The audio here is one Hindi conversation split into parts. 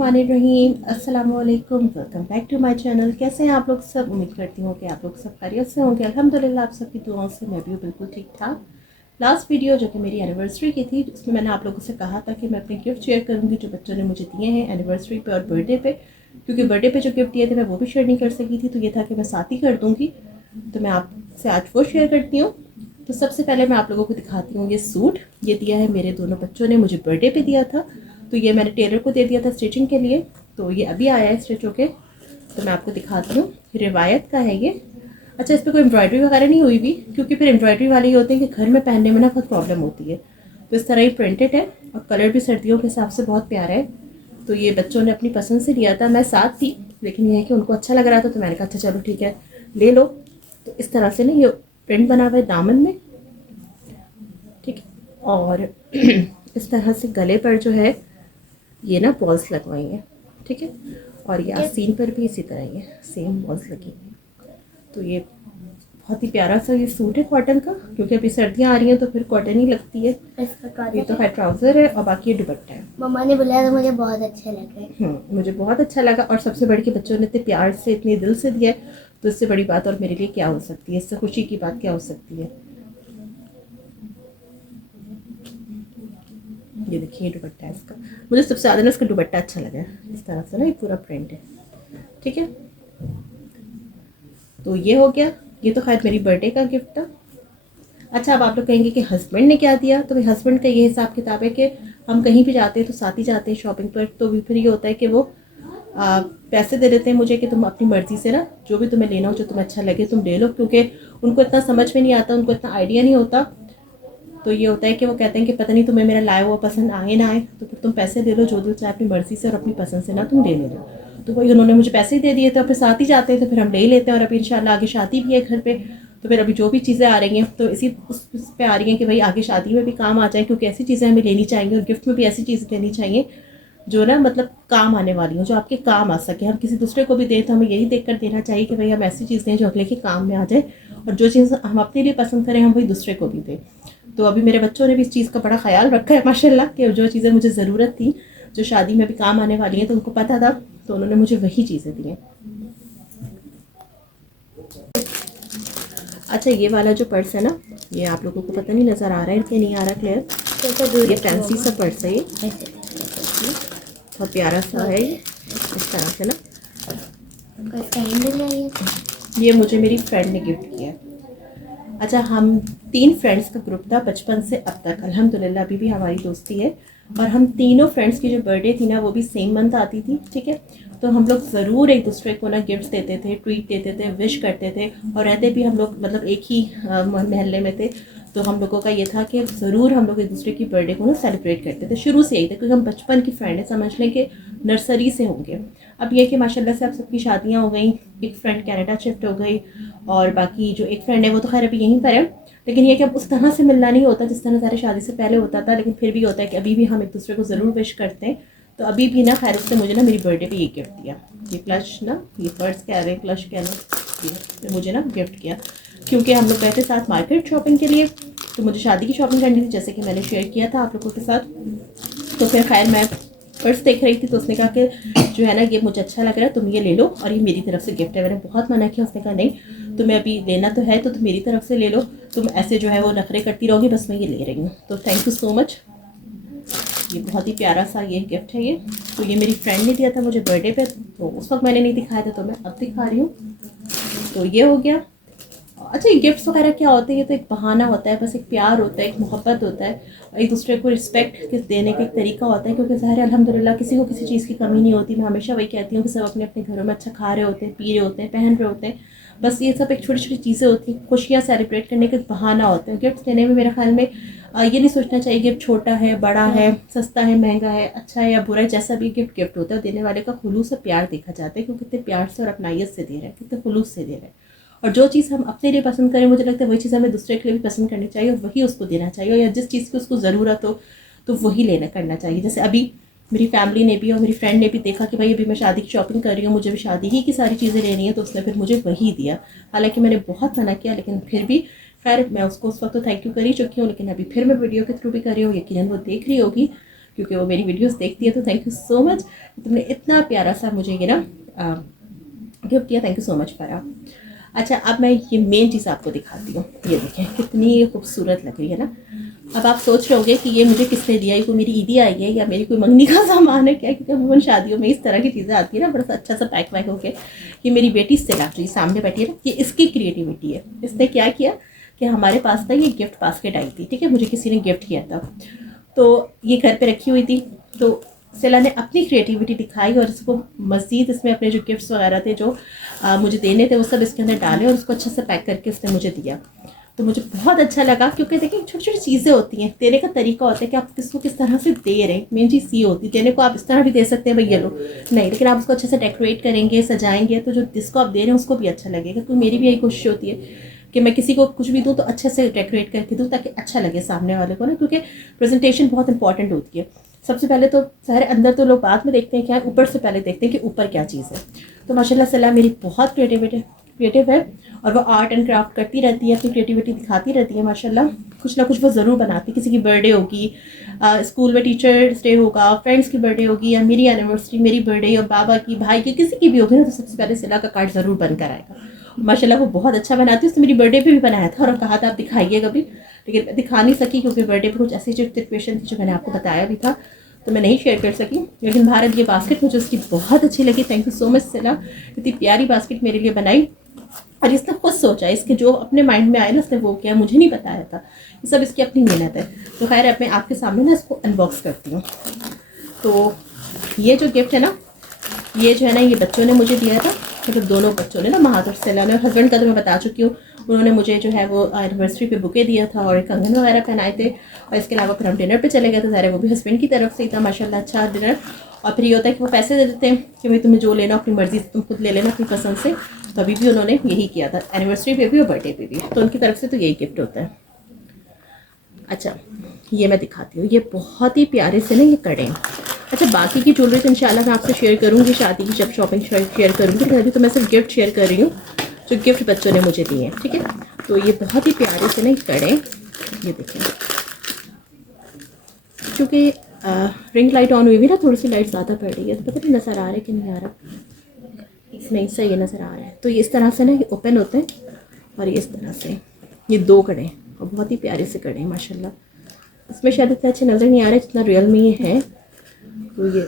बिस्मिल्लाहिर्रहमानिर्रहीम। अस्सलाम वालेकुम, welcome back to my channel. कैसे हैं आप लोग सब? उम्मीद करती हूँ कि आप लोग सब खैरियत से होंगे। अल्हम्दुलिल्लाह आप सबकी दुआओं से मैं भी बिल्कुल ठीक ठाक। लास्ट वीडियो जो कि मेरी एनिवर्सरी की थी, उसमें मैंने आप लोगों से कहा था कि मैं अपने गिफ्ट शेयर करूँगी जो बच्चों ने मुझे दिए हैं एनिवर्सरी पे और बर्थडे पे, क्योंकि बर्थडे पे जो गिफ्ट दिए थे मैं वो भी शेयर नहीं कर सकी थी, तो ये था कि मैं साथ ही कर दूँगी। तो मैं आपसे आज वो शेयर करती हूँ। तो सबसे पहले मैं आप लोगों को दिखाती हूँ ये सूट। ये दिया है मेरे दोनों बच्चों ने, मुझे बर्थडे पे दिया था, तो ये मैंने टेलर को दे दिया था स्टिचिंग के लिए। तो ये अभी आया है स्टिच होके, तो मैं आपको दिखाती हूँ। रिवायत का है ये। अच्छा, इस पर कोई एम्ब्रॉयडरी वगैरह नहीं हुई भी, क्योंकि फिर एम्ब्रॉयडरी वाले ही होते हैं कि घर में पहनने में ना बहुत प्रॉब्लम होती है। तो इस तरह ही प्रिंटेड है और कलर भी सर्दियों के हिसाब से बहुत प्यारा है। तो ये बच्चों ने अपनी पसंद से लिया था, मैं साथ थी, लेकिन ये है कि उनको अच्छा लग रहा था तो मैंने कहा अच्छा चलो ठीक है ले लो। तो इस तरह से ना ये प्रिंट बना हुआ है दामन में, ठीक है। और इस तरह से गले पर जो है ये ना बॉल्स लगवाई हैं, ठीक है। और ये आस्तीन पर भी इसी तरह ही है, सेम बॉल्स लगी हैं। तो ये बहुत ही प्यारा सा ये सूट है कॉटन का, क्योंकि अभी सर्दियाँ आ रही हैं तो फिर कॉटन ही लगती है। ये तो है ट्राउज़र है और बाकी ये दुपट्टा है। मम्मा ने बुलाया तो मुझे बहुत अच्छे लगे। मुझे बहुत अच्छा लगा, और सबसे बड़ी के बच्चों ने इतने प्यार से इतने दिल से दिया है, तो इससे बड़ी बात और मेरे लिए क्या हो सकती है, इससे खुशी की बात क्या हो सकती है। ये देखिए ये दुपट्टा है इसका, मुझे सबसे ज़्यादा ना इसका दुपट्टा अच्छा लगा है। इस तरह से ना ये पूरा प्रिंट है, ठीक है। तो ये हो गया, ये तो खैर मेरी बर्थडे का गिफ्ट था। अच्छा, अब आप लोग कहेंगे कि हस्बैंड ने क्या दिया। तो भाई हस्बैंड का ये हिसाब किताब है कि हम कहीं भी जाते हैं तो साथ ही जाते हैं शॉपिंग पर, तो फिर ये होता है कि वो पैसे दे देते हैं मुझे कि तुम अपनी मर्ज़ी से ना जो भी तुम्हें लेना हो, जो तुम्हें अच्छा लगे तुम ले लो, क्योंकि उनको इतना समझ में नहीं आता, उनको इतना आइडिया नहीं होता। तो ये होता है कि वो कहते हैं कि पता नहीं तुम्हें मेरा लाया हुआ पसंद आए ना आए, तो फिर तुम पैसे दे लो जो दिल चाहे अपनी मर्ज़ी से, और अपनी पसंद से ना तुम ले लेना। तो वही उन्होंने मुझे पैसे ही दे दिए थे और फिर साथ ही जाते हैं, तो फिर हम ले ही लेते हैं। और अभी इंशाल्लाह आगे शादी भी है घर पे, तो फिर अभी जो भी चीज़ें आ रही हैं तो इसी उस पे आ रही हैं कि भाई आगे शादी में भी काम आ जाए, क्योंकि ऐसी चीज़ें हमें लेनी चाहिए और गिफ्ट में भी ऐसी चीज़ें लेनी चाहिए जो ना मतलब काम आने वाली हो, जो आपके काम आ सके। हम किसी दूसरे को भी दें तो हमें यही देख कर देना चाहिए कि भाई हम ऐसी चीज़ दें जो अगले के काम में आ जाए, और जो चीज़ हम अपने लिए पसंद करें हम वही दूसरे को भी दें। तो अभी मेरे बच्चों ने भी इस चीज़ का बड़ा ख्याल रखा है माशाल्लाह, कि जो चीज़ें मुझे ज़रूरत थी, जो शादी में भी काम आने वाली हैं, तो उनको पता था, तो उन्होंने मुझे वही चीज़ें दी हैं। अच्छा, ये वाला जो पर्स है ना, ये आप लोगों को पता नहीं नज़र आ रहा है कि नहीं आ रहा क्लियर। ये फैंसी सा पर्स है, ये बहुत प्यारा सा है ये, इस तरह से ना। ये मुझे मेरी फ्रेंड ने गिफ्ट किया। अच्छा, हम 3 फ्रेंड्स का ग्रुप था बचपन से अब तक, अल्हम्दुलिल्लाह अभी भी हमारी दोस्ती है। और हम तीनों फ्रेंड्स की जो बर्थडे थी ना वो भी सेम मंथ आती थी, ठीक है। तो हम लोग ज़रूर एक दूसरे को ना गिफ्ट देते थे, ट्रीट देते थे, विश करते थे। और रहते भी हम लोग मतलब एक ही मोहल्ले में थे, तो हम लोगों का ये था कि ज़रूर हम लोग एक दूसरे की बर्थडे को ना सेलिब्रेट करते थे। शुरू से यही था, क्योंकि हम बचपन की फ्रेंड है, समझ लें कि नर्सरी से होंगे। अब ये कि माशाल्लाह से अब सबकी शादियाँ हो गई, एक फ्रेंड कनाडा शिफ्ट हो गई, और बाकी जो एक फ्रेंड है वो तो खैर अभी यहीं पर है। लेकिन ये कि अब उस तरह से मिलना नहीं होता जिस तरह सारे शादी से पहले होता था, लेकिन फिर भी होता है कि अभी भी हम एक दूसरे को ज़रूर विश करते हैं। तो अभी भी ना खैर उसने मुझे ना मेरी बर्थडे पे ये गिफ्ट दिया, ये क्लच ना, ये पर्स कह रहे हैं, क्लच कह लो, ये मुझे ना गिफ्ट किया। क्योंकि हम लोग गए थे साथ मार्केट शॉपिंग के लिए, तो मुझे शादी की शॉपिंग करनी थी, जैसे कि मैंने शेयर किया था आप लोगों के साथ। तो फिर खैर मैं पर्स देख रही थी, तो उसने कहा कि जो है ना ये मुझे अच्छा लग रहा है, तुम ये ले लो और ये मेरी तरफ से गिफ्ट है। मैंने बहुत मना किया, उसने कहा नहीं तुम्हें अभी लेना तो है तो तुम मेरी तरफ से ले लो, तुम ऐसे जो है वो नखरे करती रहोगी, बस मैं ये ले रही हूँ। तो थैंक यू सो मच, ये बहुत ही प्यारा सा ये गिफ्ट है ये। तो ये मेरी फ्रेंड ने दिया था मुझे बर्थडे पे, तो उस वक्त मैंने नहीं दिखाया था, तो मैं अब दिखा रही हूँ। तो ये हो गया। अच्छा, ये गिफ्ट्स वगैरह क्या होते हैं, ये तो एक बहाना होता है, बस एक प्यार होता है, एक मोहब्बत होता है, एक दूसरे को रिस्पेक्ट देने का एक तरीका होता है। क्योंकि ज़ाहिर है अल्हम्दुलिल्लाह किसी को किसी चीज़ की कमी नहीं होती। मैं हमेशा वही कहती हूँ कि सब अपने अपने घरों में अच्छा खा रहे होते हैं, पी रहे होते हैं, पहन रहे होते हैं, बस ये सब एक छोटी छोटी चीज़ें होती हैं, खुशियाँ सेलिब्रेट करने का बहाना होता है। गिफ्ट देने में मेरे ख्याल में ये नहीं सोचना चाहिए गिफ्ट छोटा है, बड़ा है, सस्ता है, महंगा है, अच्छा है या बुरा है, जैसा भी गिफ्ट गिफ्ट होता है, देने वाले का खुलूस से प्यार देखा जाता है, क्योंकि कितने प्यार से और अपनाइयत से दे रहे हैं, कितने खुलूस से दे रहे हैं। और जो चीज़ हम अपने लिए पसंद करें, मुझे लगता है वही चीज़ हमें दूसरे के लिए भी पसंद करनी चाहिए और वही उसको देना चाहिए, या जिस चीज़ की उसको ज़रूरत हो तो वही लेना करना चाहिए। जैसे अभी मेरी फैमिली ने भी और मेरी फ्रेंड ने भी देखा कि भाई अभी मैं शादी की शॉपिंग कर रही हूँ, मुझे भी शादी ही की सारी चीज़ें लेनी है, तो उसने फिर मुझे वही दिया। हालांकि मैंने बहुत मना किया, लेकिन फिर भी खैर मैं उसको उस वक्त तो थैंक यू कर ही चुकी हूँ, लेकिन अभी फिर मैं वीडियो के थ्रू भी कर रही हूँ, यकीनन वो देख रही होगी। क्योंकि वो मेरी वीडियोस देखती है। तो थैंक यू सो मच, तुमने इतना प्यारा सा मुझे ये ना गिफ्ट किया। थैंक यू सो मच फारा। अच्छा, अब मैं ये मेन चीज़ आपको दिखाती हूँ। ये देखें कितनी खूबसूरत लग रही है ना। अब आप सोच रहे होंगे कि ये मुझे किसने दिया, ये कोई मेरी ईदी आई है या मेरी कोई मंगनी का सामान है क्या, क्योंकि अमूमन शादियों में इस तरह की चीज़ें आती है ना, बड़ा सा अच्छा सा पैक वैक होके। ये मेरी बेटी सिला जो सामने बैठी है ना, ये इसकी क्रिएटिविटी है। इसने क्या किया कि हमारे पास था ये गिफ्ट बास्केट आई थी, ठीक है, मुझे किसी ने गिफ्ट किया था, तो ये घर पे रखी हुई थी। तो सिला ने अपनी क्रिएटिविटी दिखाई और इसको मज़ीद इसमें अपने जो गिफ्ट्स वगैरह थे जो मुझे देने थे वो सब इसके अंदर डाले और उसको अच्छा से पैक करके इसने मुझे दिया। तो मुझे बहुत अच्छा लगा, क्योंकि देखिए छोटी छोटी चीज़ें होती हैं, देने का तरीका होता है कि आप किसको किस तरह से दे रहे हैं। मेन चीज़ ये होती है, देने को आप इस तरह भी दे सकते हैं भाई ये लो, नहीं, लेकिन आप उसको अच्छे से डेकोरेट करेंगे, सजाएंगे, तो जो जिसको आप दे रहे हैं उसको भी अच्छा लगेगा। तो मेरी भी यही कोशिश होती है कि मैं किसी को कुछ भी दूँ तो अच्छे से डेकोरेट करके दूँ ताकि अच्छा लगे सामने वाले को ना, क्योंकि प्रेजेंटेशन बहुत इंपॉर्टेंट होती है। सबसे पहले तो सारे अंदर तो लोग बाद में देखते हैं क्या है, ऊपर से पहले देखते हैं कि ऊपर क्या चीज़ है। तो माशाल्लाह सलाह मेरी बहुत क्रिएटिव है और वो आर्ट एंड क्राफ्ट करती रहती है, अपनी क्रिएटिविटी दिखाती रहती है माशाल्लाह। कुछ ना कुछ वो ज़रूर बनाती है। किसी की बर्थडे होगी, स्कूल में टीचर्स डे होगा, फ्रेंड्स की बर्थडे होगी, या मेरी एनिवर्सरी, मेरी बर्थडे और बाबा की, भाई की, किसी की भी होगी ना, तो सबसे पहले सिला का कार्ड ज़रूर बनकर आएगा। माशाल्लाह वो बहुत अच्छा बनाती है। उसने मेरी बर्थडे पे भी बनाया था और कहा था आप दिखाइए कभी, लेकिन मैं दिखा नहीं सकी क्योंकि बर्थडे पे कुछ ऐसी सिचुएशन थी जो मैंने आपको बताया भी था, तो मैं नहीं शेयर कर सकी। लेकिन भारत ये बास्केट मुझे उसकी बहुत अच्छी लगी। थैंक यू सो मच सिला, इतनी प्यारी बास्केट मेरे लिए बनाई और इसने खुद सोचा, इसके जो अपने माइंड में आया ना उसने वो किया, मुझे नहीं बताया था। ये सब इसकी अपनी मेहनत है। तो खैर अब मैं आपके सामने ना इसको अनबॉक्स करती हूँ। तो ये जो गिफ्ट है ना, ये जो है ना, ये बच्चों ने मुझे दिया था, मतलब दोनों बच्चों ने ना, महात और सिला ने। और हस्बैंड का तो मैं बता चुकी हूँ, उन्होंने मुझे जो है वो एनिवर्सरी पे बुके दिया था और कंगन वगैरह पहनाए थे। और इसके अलावा फिर हम डिनर पे चले गए थे, सारे वो भी हस्बैंड की तरफ से ही था माशाल्लाह, अच्छा डिनर। और फिर ये होता है कि वो पैसे दे देते हैं कि भाई तुम्हें जो लेना अपनी मर्ज़ी से तुम खुद ले लेना अपनी पसंद से। तो अभी भी उन्होंने यही किया था, एनिवर्सरी पे भी और बर्थडे पे भी, तो उनकी तरफ से तो यही गिफ्ट होता है। अच्छा, ये मैं दिखाती हूँ, ये बहुत ही प्यारे से ना ये कड़े हैं। अच्छा, बाकी की ज्वेलरी तो इंशाल्लाह मैं आपसे शेयर करूँगी शादी की जब शॉपिंग शेयर करूँगी, लेकिन अभी तो मैं सिर्फ गिफ्ट शेयर कर रही हूँ जो गिफ्ट बच्चों ने मुझे दिए हैं, ठीक है। तो ये बहुत ही प्यारे से ना ये कड़े, ये देखें, क्योंकि रिंग लाइट ऑन हुई भी ना, थोड़ी सी लाइट ज़्यादा पड़ रही है, तो पता नहीं नज़र आ रहा है कि नहीं आ रहा, नहीं सही है, नज़र आ रहा है। तो ये इस तरह से ना ये ओपन होते हैं और ये इस तरह से, ये दो कड़े और बहुत ही प्यारे से कड़े हैं माशाल्लाह। इसमें शायद इतना अच्छे नज़र नहीं आ रहे जितना रियल में ये है। तो ये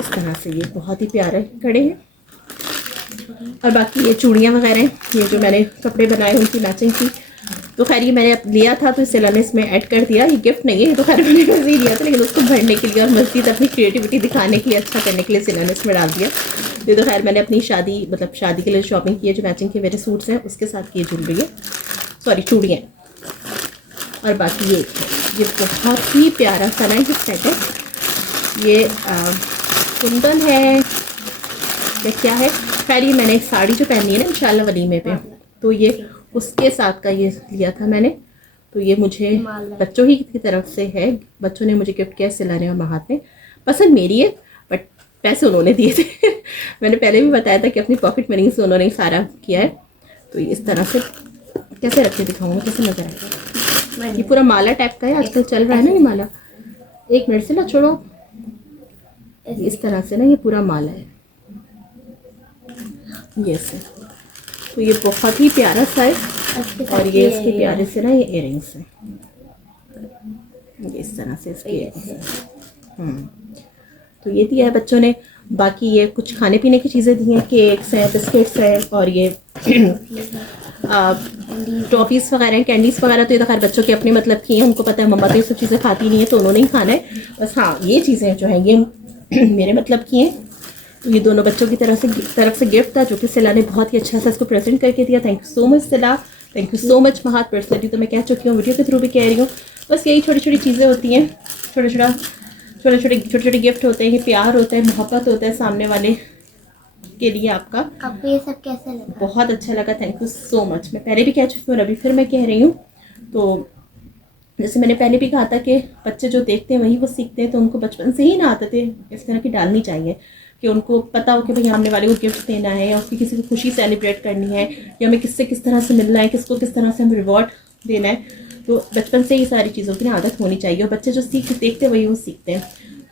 इस तरह से ये बहुत ही प्यारे कड़े हैं। और बाकी ये चूड़ियाँ वगैरह, ये जो मैंने कपड़े बनाए उनकी मैचिंग की, तो खैर ये मैंने लिया था तो सिला ने इसमें ऐड कर दिया। ये गिफ्ट नहीं है, ये तो खैर मैंने मज़ीद लिया था, लेकिन उसको भरने के लिए और मज़ीद अपनी क्रिएटिविटी दिखाने के लिए, अच्छा करने के लिए सिला ने इसमें डाल दिया। ये तो खैर मैंने अपनी शादी, मतलब शादी के लिए शॉपिंग की है, जो मैचिंग के मेरे सूट्स हैं उसके साथ ये ज्वेलरी है, सॉरी चूड़ियाँ। और बाकी ये बहुत ही प्यारा सा ना ये सेट है, ये कुंदन है या क्या है, खैर ये मैंने एक साड़ी जो पहनी है ना इंशाल्लाह वलीमे पे, तो ये उसके साथ का ये लिया था मैंने। तो ये मुझे बच्चों ही की तरफ से है, बच्चों ने मुझे गिफ्ट किया, सिलाने और महात ने। पसंद मेरी है बट पैसे उन्होंने दिए थे मैंने पहले भी बताया था कि अपनी पॉकेट मनी से उन्होंने सारा किया है। तो इस तरह से कैसे रख के दिखाऊंगा, कैसे नजर आएगा। ये पूरा माला टाइप का है, आजकल चल रहा है ना ये माला। एक मिनट से ना छोड़ो, इस तरह से ना ये पूरा माला है, ये से। तो ये बहुत ही प्यारा सा है और ये इसके प्यारे से ना ये इयरिंग्स है, ये इस तरह से इसके इयरिंग्स है। तो ये दिया है बच्चों ने। बाकी ये कुछ खाने पीने की चीज़ें दी हैं, केक्स हैं, बिस्किट्स हैं और ये टॉफ़ीज़ वगैरह हैं, कैंडीज़ वगैरह। तो ये तो खैर बच्चों के अपने मतलब की हैं, उनको पता है मम्मा तो ये सब चीज़ें खाती नहीं है तो उन्होंने ही खाना है बस। हाँ, ये चीज़ें जो हैं ये मेरे मतलब की हैं। तो ये दोनों बच्चों की तरफ से गिफ्ट था जो कि सिला ने बहुत ही अच्छा सा इसको प्रेजेंट करके दिया। Thank you so much Sila, thank you so much Mahat. Personally तो मैं कह चुकी हूँ, वीडियो के थ्रू भी कह रही हूँ। बस यही छोटी छोटी चीज़ें होती हैं, छोटे छोटे गिफ्ट होते हैं, ये प्यार होता है, मोहब्बत होता है सामने वाले के लिए आपका। आपको ये सब कैसे लगा? बहुत अच्छा लगा, थैंक यू सो मच। मैं पहले भी कह चुकी हूँ और अभी फिर मैं कह रही हूँ। तो जैसे मैंने पहले भी कहा था कि बच्चे जो देखते हैं वही वो सीखते हैं, तो उनको बचपन से ही ना आदतें इस तरह की डालनी चाहिए कि उनको पता हो कि भाई सामने वाले को गिफ्ट देना है या उसकी किसी को खुशी सेलिब्रेट करनी है या हमें किससे किस तरह से मिलना है, किसको किस तरह से हमें रिवॉर्ड देना है। तो बचपन से ही सारी चीज़ों की ना आदत होनी चाहिए, और बच्चे जो देखते वही वो सीखते हैं।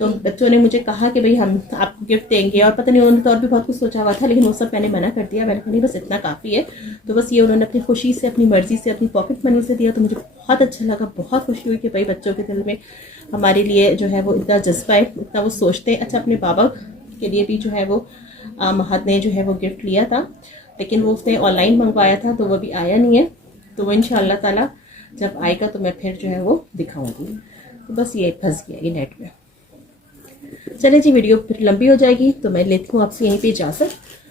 तो बच्चों ने मुझे कहा कि भाई हम आपको गिफ्ट देंगे, और पता नहीं उन्होंने तो और भी बहुत कुछ सोचा हुआ था, लेकिन वो सब मैंने मना कर दिया। मैंने कहा नहीं, बस इतना काफ़ी है। तो बस ये उन्होंने अपनी खुशी से, अपनी मर्ज़ी से, अपनी पॉकेट मनी से दिया, तो मुझे बहुत अच्छा लगा, बहुत खुशी हुई कि भाई बच्चों के दिल में हमारे लिए जो है वो इतना जज्बा है, इतना वो सोचते हैं। अच्छा, अपने बाबा के लिए भी जो है वो महद ने जो है वो गिफ्ट लिया था, लेकिन वो उसने ऑनलाइन मंगवाया था, तो वो भी आया नहीं है। तो वो इंशाअल्लाह ताला जब आएगा तो मैं फिर जो है वो दिखाऊंगी। तो बस ये फंस गया ये नेट में। चले जी, वीडियो फिर लंबी हो जाएगी, तो मैं लेती हूँ आपसे यहीं पे इजाज़त।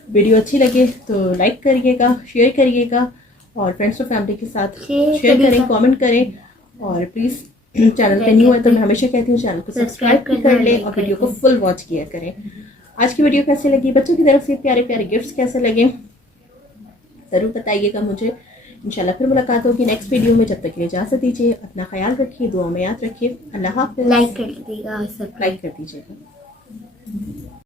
वीडियो अच्छी लगे तो लाइक करिएगा, शेयर करिएगा, और फ्रेंड्स और फैमिली के साथ शेयर करें, कमेंट करें, और प्लीज़ चैनल पे न्यू है तो मैं हमेशा कहती हूँ चैनल को सब्सक्राइब भी कर लें और वीडियो को फुल वॉच किया करें। आज की वीडियो कैसी लगी, बच्चों की तरफ से प्यारे प्यारे गिफ्ट्स कैसे लगे, ज़रूर बताइएगा मुझे। इंशाल्लाह फिर मुलाकात होगी नेक्स्ट वीडियो में। जब तक के लिए इजाज़त दीजिए, अपना ख्याल रखिए, दुआ में याद रखिए। अल्लाह हाफ़िज़। लाइक कर दीजिएगा और सब्सक्राइब लाइक कर दीजिएगा।